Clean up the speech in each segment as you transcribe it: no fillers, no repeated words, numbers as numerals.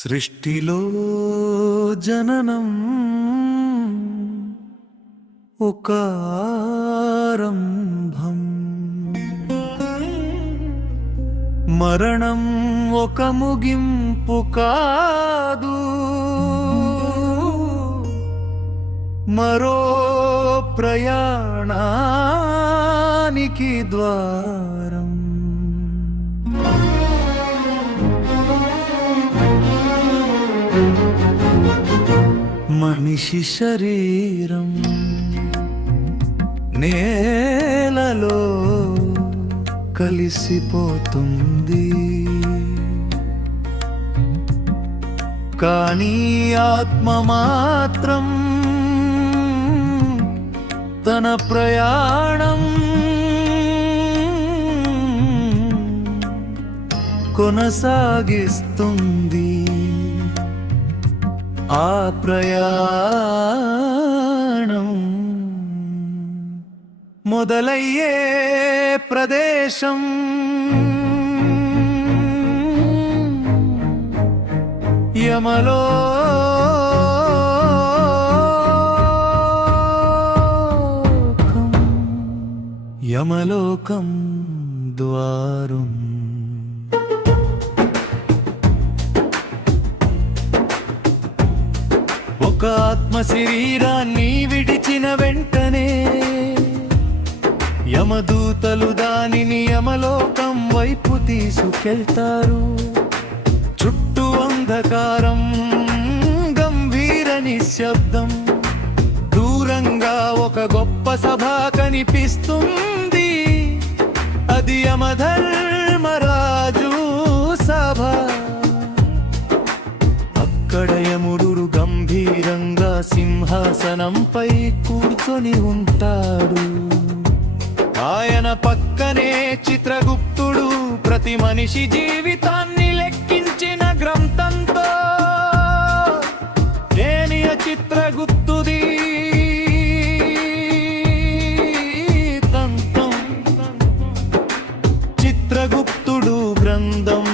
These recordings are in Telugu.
సృష్టిలో జననం ఒక ఆరంభం, మరణం ఒక ముగింపు కాదు, మరో ప్రయాణానికి ద్వారం. మనిషి శరీరం నేలలో కలిసిపోతుంది, కానీ ఆత్మ మాత్రం తన ప్రయాణం కొనసాగిస్తుంది. ఆ ప్రయాణం మొదలయ్యే ప్రదేశం యమలోకం ద్వారం. ఒక ఆత్మ శరీరాన్ని విడిచిన వెంటనే యమదూతలు దానిని యమలోకం వైపు తీసుకెళ్తారు. చుట్టూ అంధకారం, గంభీర నిశ్శబ్దం. దూరంగా ఒక గొప్ప సభ కనిపిస్తుంది, అది యమధర్మరాజు సభ. అక్కడ యముడు గంభీరంగా సింహాసనంపై కూర్చొని ఉంటాడు. ఆయన పక్కనే చిత్రగుప్తుడు, ప్రతి మనిషి జీవితాన్ని లెక్కించిన గ్రంథంతో. దేనియ చిత్రగుప్తుది తంతం, చిత్రగుప్తుడు గ్రంథం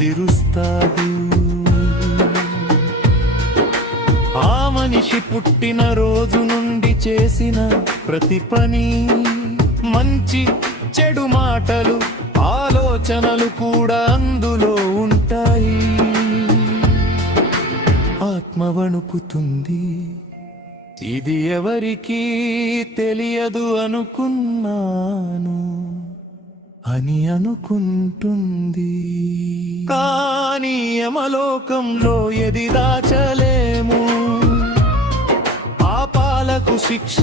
విరుస్తాడు. ఆ మనిషి పుట్టిన రోజు నుండి చేసిన ప్రతి పని, మంచి చెడు మాటలు, ఆలోచనలు కూడా అందులో ఉంటాయి. ఆత్మ వణుకుతుంది, ఇది ఎవరికీ తెలియదు అనుకున్నాను అని అనుకుంటుంది. కానీ యమలోకంలో ఎది దాచలేము. పాపాలకు శిక్ష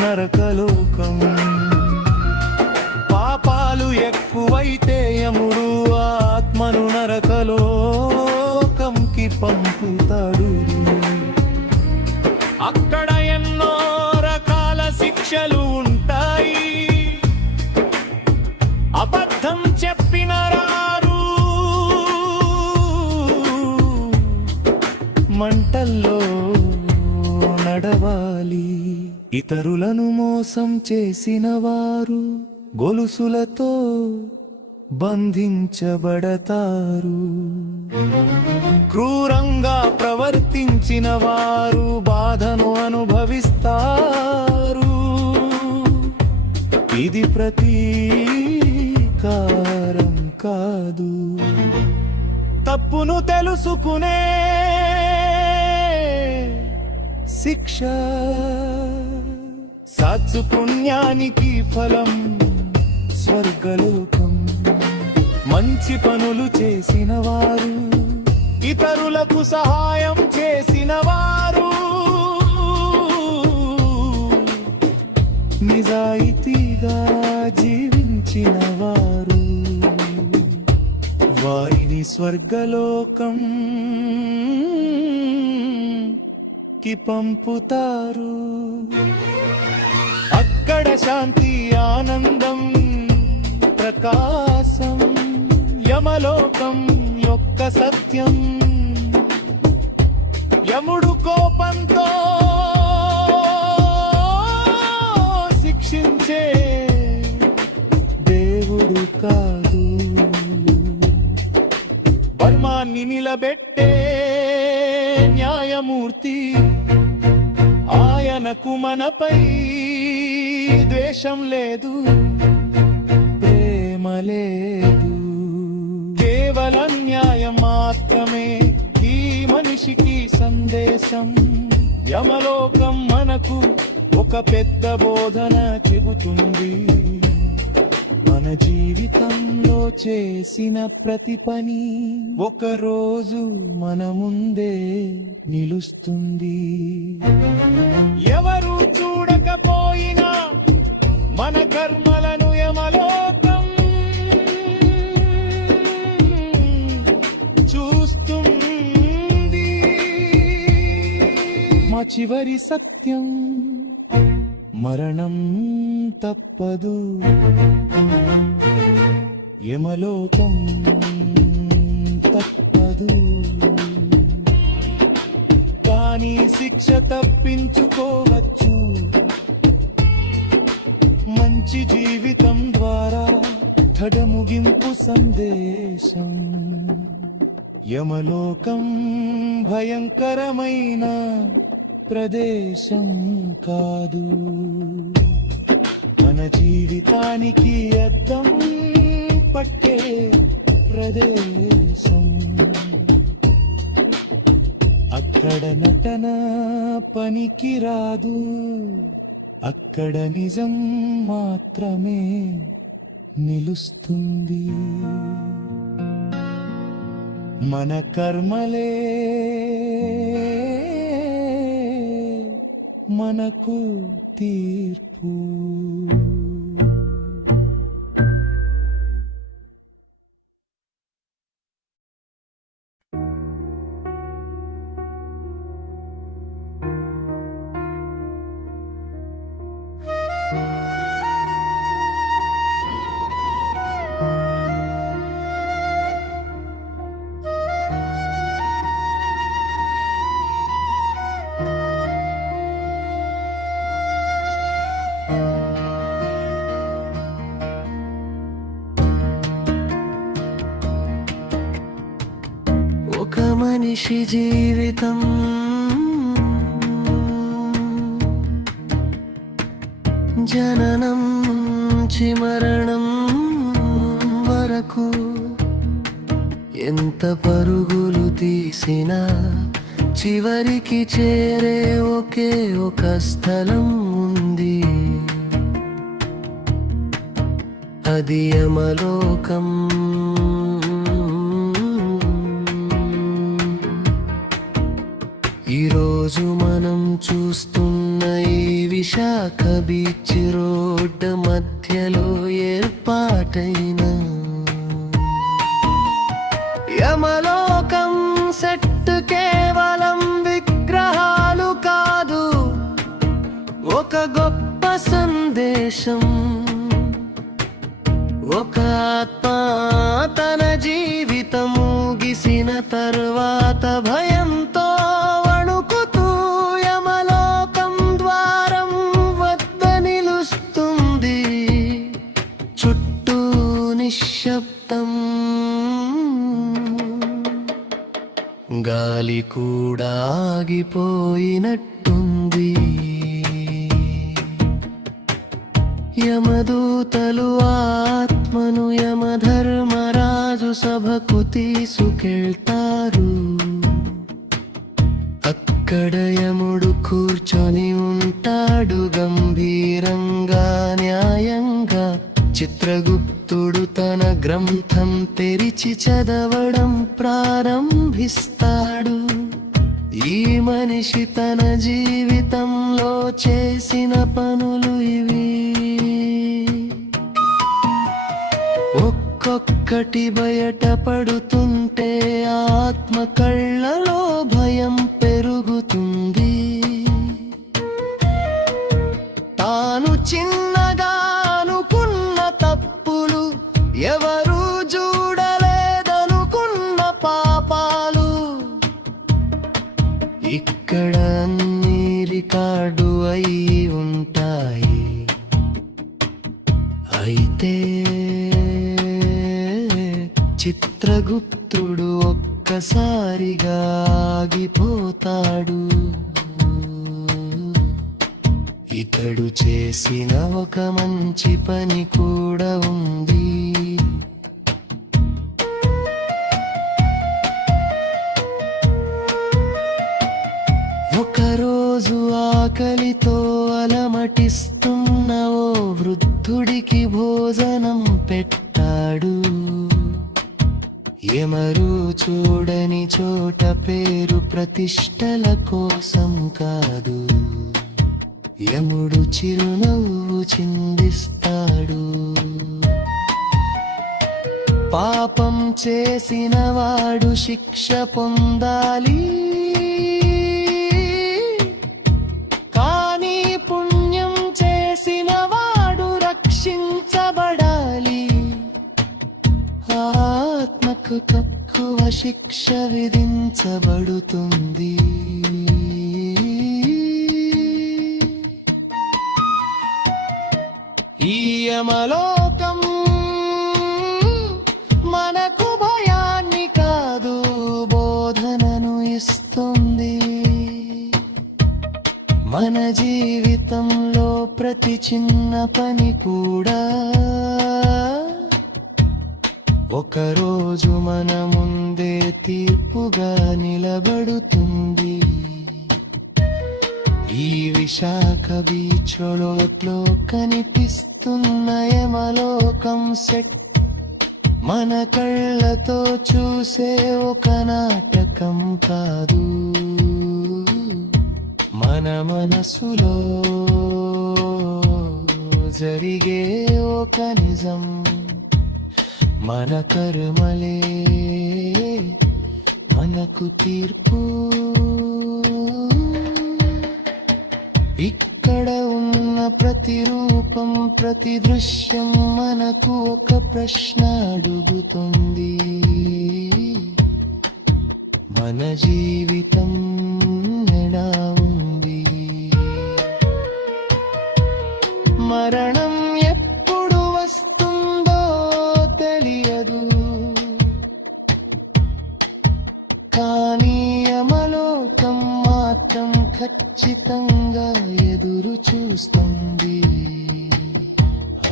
నరకలోకం. పాపాలు ఎక్కువైతే యముడు ఆత్మను నరకలోకంకి పంపుతాడు. అక్కడ ఎన్నో రకాల శిక్షలు ఉంటాయి. అబద్ధం చెప్పిన రారు, మంటల్లో నడవాలి. ఇతరులను మోసం చేసిన వారు గొలుసులతో బంధించబడతారు. క్రూరంగా ప్రవర్తించిన వారు బాధను అనుభవిస్తారు. ఇది ప్రతీకారం కాదు, తప్పును తెలుసుకునే శిక్ష. సాత్సు పుణ్యానికి ఫలం స్వర్గలోకం. మంచి పనులు చేసిన వారు, ఇతరులకు సహాయం చేసిన వారు, నిజాయితీగా జీవించిన వారు, వారిని స్వర్గలోకం కి పంపుతారు. అక్కడ శాంతి, ఆనందం, ప్రకాశం. యమలోకం యొక్క సత్యం. యముడు కోపంతో శిక్షించే దేవుడు కాదు. వర్మ ధర్మాన్ని నిలబెట్టే న్యాయమూర్తి ఆయనకు మనపై ద్వేషం లేదు, ప్రేమ లేదు, కేవలం న్యాయం మాత్రమే ఈ మనిషికి సందేశం. యమలోకం మనకు ఒక పెద్ద బోధన చెబుతుంది. మన జీవితంలో చేసిన ప్రతి పని ఒకరోజు మన ముందే నిలుస్తుంది. ఎవరు చూడకపోయినా మన కర్మలను యమలోకం చూస్తుంది. మా చివరి సత్యం మరణం తప్పదు, యమలోకం తప్పదు. కానీ శిక్ష తప్పించుకోవచ్చు మంచి జీవితం ద్వారా. కథ ముగింపు సందేశం. యమలోకం భయంకరమైన ప్రదేశం కాదు, మన జీవితానికి అద్దం పట్టే ప్రదేశం. అక్కడ నటన పనికిరాదు, అక్కడ నిజం మాత్రమే నిలుస్తుంది. మన కర్మలే మనకు తీర్పు. మనిషి జీవితం జననం నుంచి మరణం వరకు ఎంత పరుగులు తీసినా చివరికి చేరే ఒకే ఒక స్థలం ఉంది, అది యమలోకం. ఈరోజు మనం చూస్తున్న ఈ విశాఖ బీచ్ రోడ్డు మధ్యలో ఏర్పాటైన యమలోకం సెట్ కేవలం విగ్రహాలు కాదు, ఒక గొప్ప సందేశం. ఒక ఆత్మ తన జీవితం ముగిసిన తర్వాత భయంతో వణుకుతూ యమలోకం ద్వారం వద్ద నిలుస్తుంది. చుట్టూ నిశ్శబ్దం, గాలి కూడా ఆగిపోయినట్టుంది. యమదూతలు ఆత్మను యమధర్మరాజు సభకు తీసుకెళ్తారు. అక్కడ యముడు కూర్చొని ఉంటాడు గంభీరంగా, న్యాయంగా. చిత్రగుప్తుడు తన గ్రంథం తెరిచి చదవడం ప్రారంభిస్తాడు. ఈ మనిషి తన జీవితంలో చేసిన పనులు ఇవి, ఒక్కొక్కటి బయటపడుతుంటే ఆత్మ కళ్ళలో భయం పెరుగుతుంది. తాను చిన్నగా అనుకున్న తప్పులు, ఎవరు చూడలేదనుకున్న పాపాలు, ఇక్కడ అన్ని రికార్డు అయి ఉంటాయి. అయితే చిత్రగుప్తుడు ఒక్క ఒక్కసారిగా ఆగిపోతాడు. ఇతడు చేసిన ఒక మంచి పని కూడా ఉంది. ఒకరోజు ఆకలితో అలమటిస్తున్న ఓ వృద్ధుడికి భోజనం పెట్టాడు. ఎమరు చూడని చోట పేరు ప్రతిష్టల కోసం కాదు, యముడు చిరునవ్వు చిందిస్తాడు. పాపం చేసిన వాడు శిక్ష పొందాలి, కానీ పుణ్యం చేసిన వాడు రక్షించబడాలి. ఆత్మకు తక్కువ శిక్ష విధించబడుతుంది. ఈ యమలోకం మనకు భయాన్ని కాదు, బోధనను ఇస్తుంది. మన జీవితంలో ప్రతి చిన్న పని కూడా ఒకరోజు మన ముందే తీర్పుగా నిలబడుతుంది. ఈ విశాఖ బీచ్ రోడ్లో కనిపిస్తున్న యమలోకం సెట్ మన కళ్ళతో చూసే ఒక నాటకం కాదు, మన మనసులో జరిగే ఒక నిజం. మన కర్మలే మనకు తీర్పు. ఇక్కడ ఉన్న ప్రతి రూపం, ప్రతి దృశ్యం మనకు ఒక ప్రశ్న అడుగుతుంది. మన జీవితం ఎలా ఉంది? మరణం ఎప్పుడు వస్తుందో తెలియదు, కానీ యమలోకం మాత్రం ఖచ్చితంగా ఎదురు చూస్తుంది.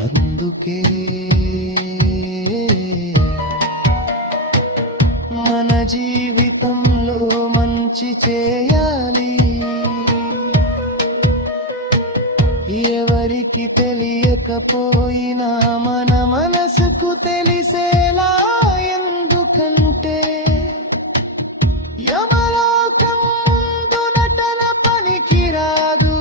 అందుకే మన జీవితంలో మంచి చేయాలి. ఎవరికి తెలియకపోయినా మన మనసుకు తెలిసేలా, ఎందుకంటే యమలోకం ముందు నటన పనికి రాదు.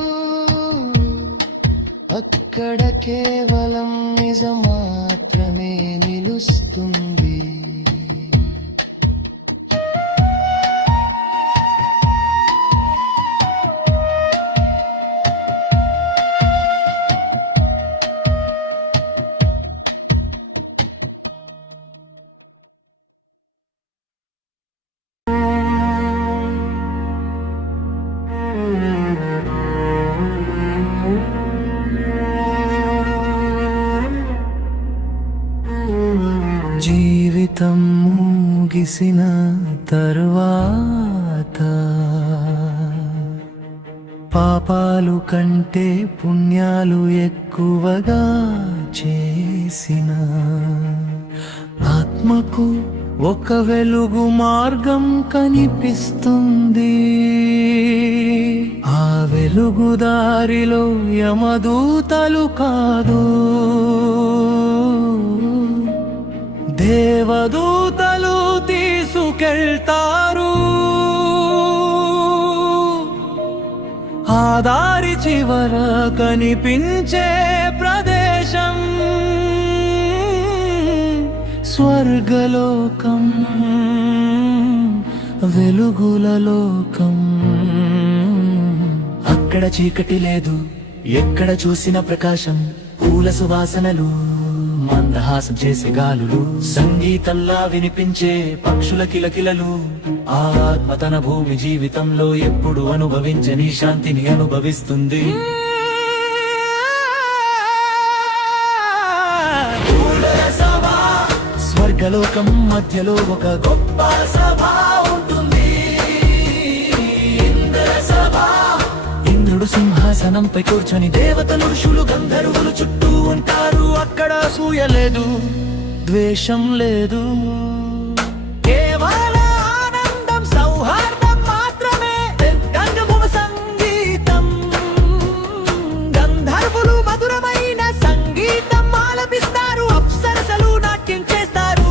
అక్కడ కేవలం నిజం మాత్రమే నిలుస్తుంది. జీవితం ముగిసిన తరువాత పాపాలు కంటే పుణ్యాలు ఎక్కువగా చేసిన ఆత్మకు ఒక వెలుగు మార్గం కనిపిస్తుంది. ఆ వెలుగు దారిలో యమదూతలు కాదు, దేవదూతలు తీసుకెళ్తారు. ఆ దారి చివర కనిపించే ప్రదేశం స్వర్గలోకం, వెలుగుల లోకం. అక్కడ చీకటి లేదు, ఎక్కడ చూసిన ప్రకాశం. పూల సువాసనలు, మందహాసం చేసే గాలులు, సంగీతంలా వినిపించే పక్షుల కిలకిలలు. ఆత్మ తన భూమి జీవితంలో ఎప్పుడు అనుభవించని శాంతిని అనుభవిస్తుంది. స్వర్గలోకం మధ్యలో ఒక గొప్ప సభ ఉంటుంది, ఇంద్ర సభ. ఇంద్రుడు సింహాసనంపై కూర్చొని దేవతలు ఋషులు గంధర్వులు చుట్టూ ఉంటారు. అక్కడ అసూయ లేదు, ద్వేషం లేదు, కేవల ఆనందం సౌహార్దం మాత్రమే. గంగభూమ సంగీతం, గంధర్వులు మధురమైన సంగీతం ఆలపిస్తారు, అప్సరసలు నాట్యం చేస్తారు.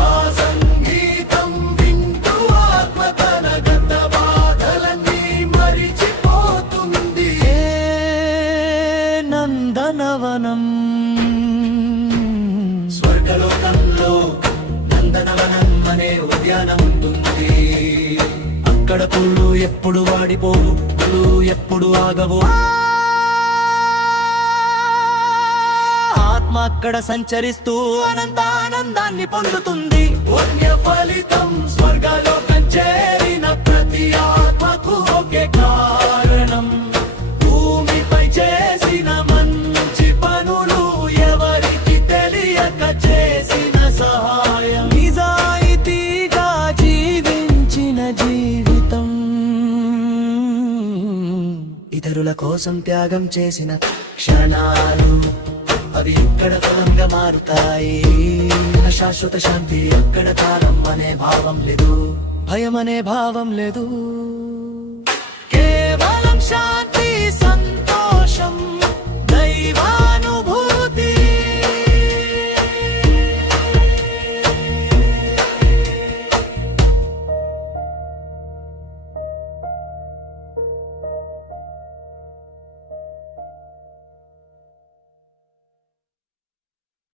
ఆ సంగీతం వింటూ ఆత్మ తన గత బాధలన్నీ మరిచిపోతుంది. నందనవనం, స్వర్గలోకంలో నందనవనం అనే ఉద్యానం ఉంటుంది. అక్కడ పుళ్ళు ఎప్పుడు వాడిపోవు, పులు ఎప్పుడు ఆగవు. ఆత్మ అక్కడ సంచరిస్తూ అనంత ఆనందాన్ని పొందుతుంది. పుణ్య ఫలితం స్వర్గలోకం చేరిన ప్రతి ఆత్మకు ఒకే కారణం, భూమిపై చేసిన మంచి పనులు, ఎవరికి తెలియక చేసిన సహాయం, నిజాయితీగా జీవించిన జీవితం, ఇతరుల కోసం త్యాగం చేసిన క్షణాలు, అవి ఇక్కడ ఫలంగా మారుతాయి. శాశ్వత శాంతి అక్కడ, కాలం అనే భావం లేదు, భయం అనే భావం లేదు, కేవలం శాంతి.